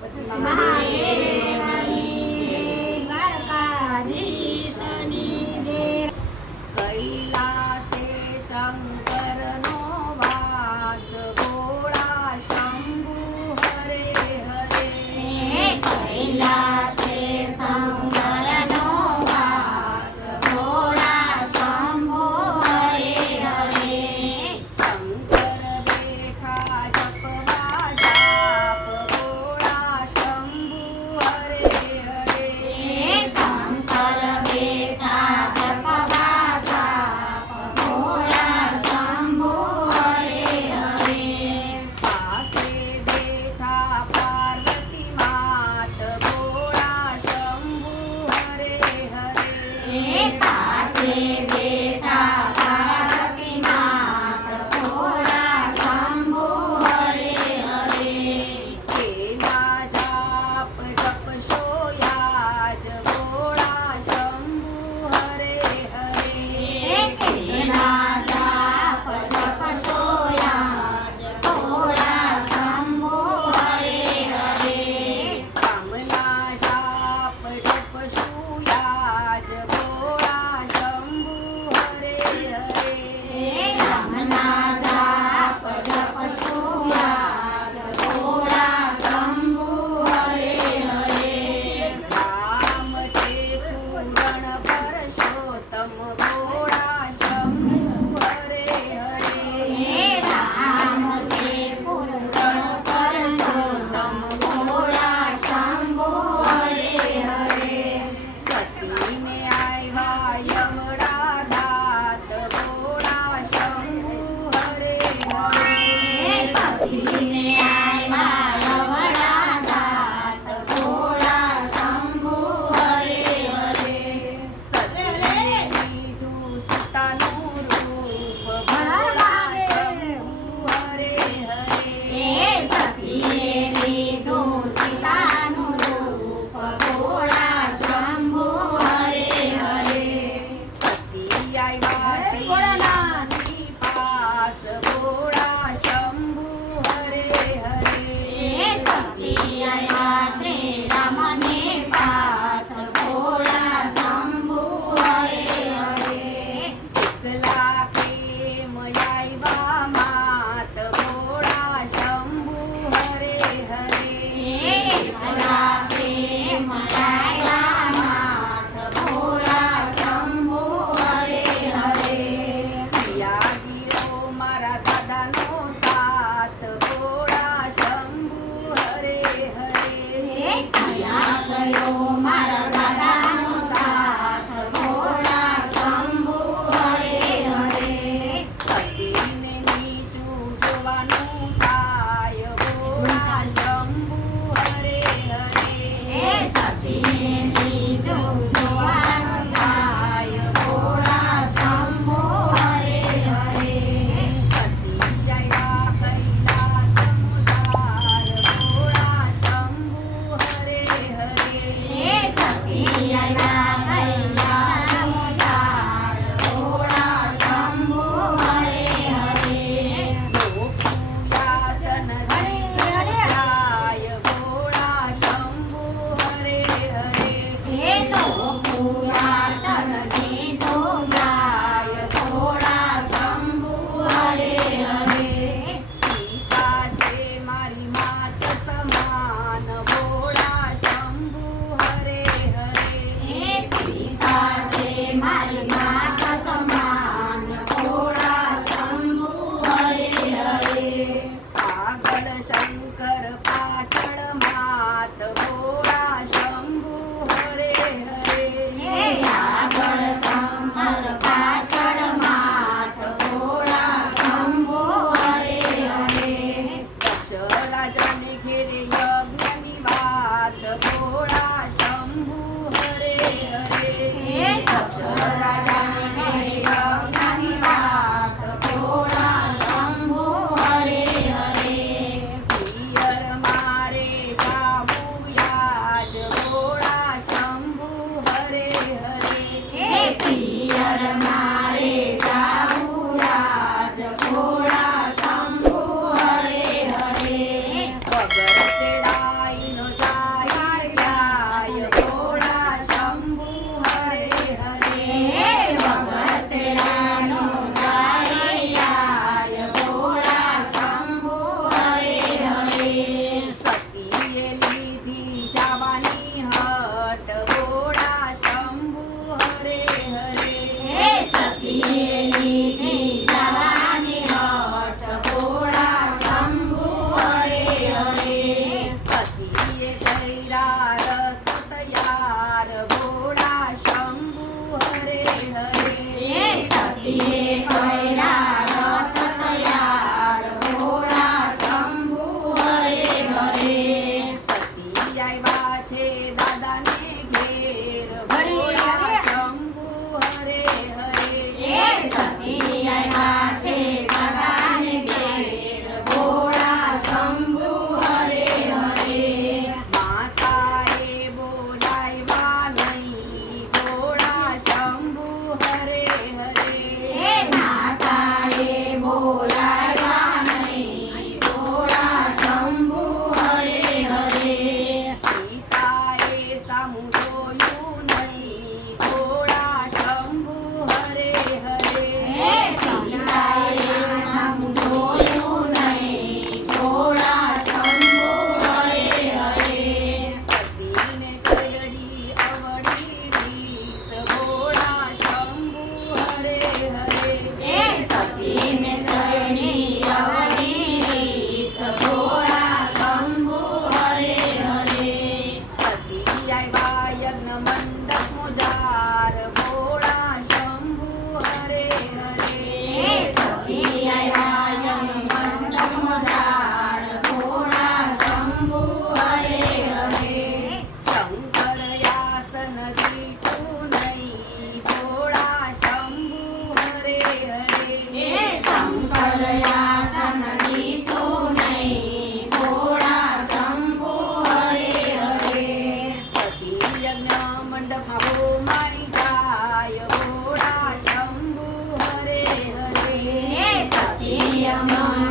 我 自 Yeah, mama.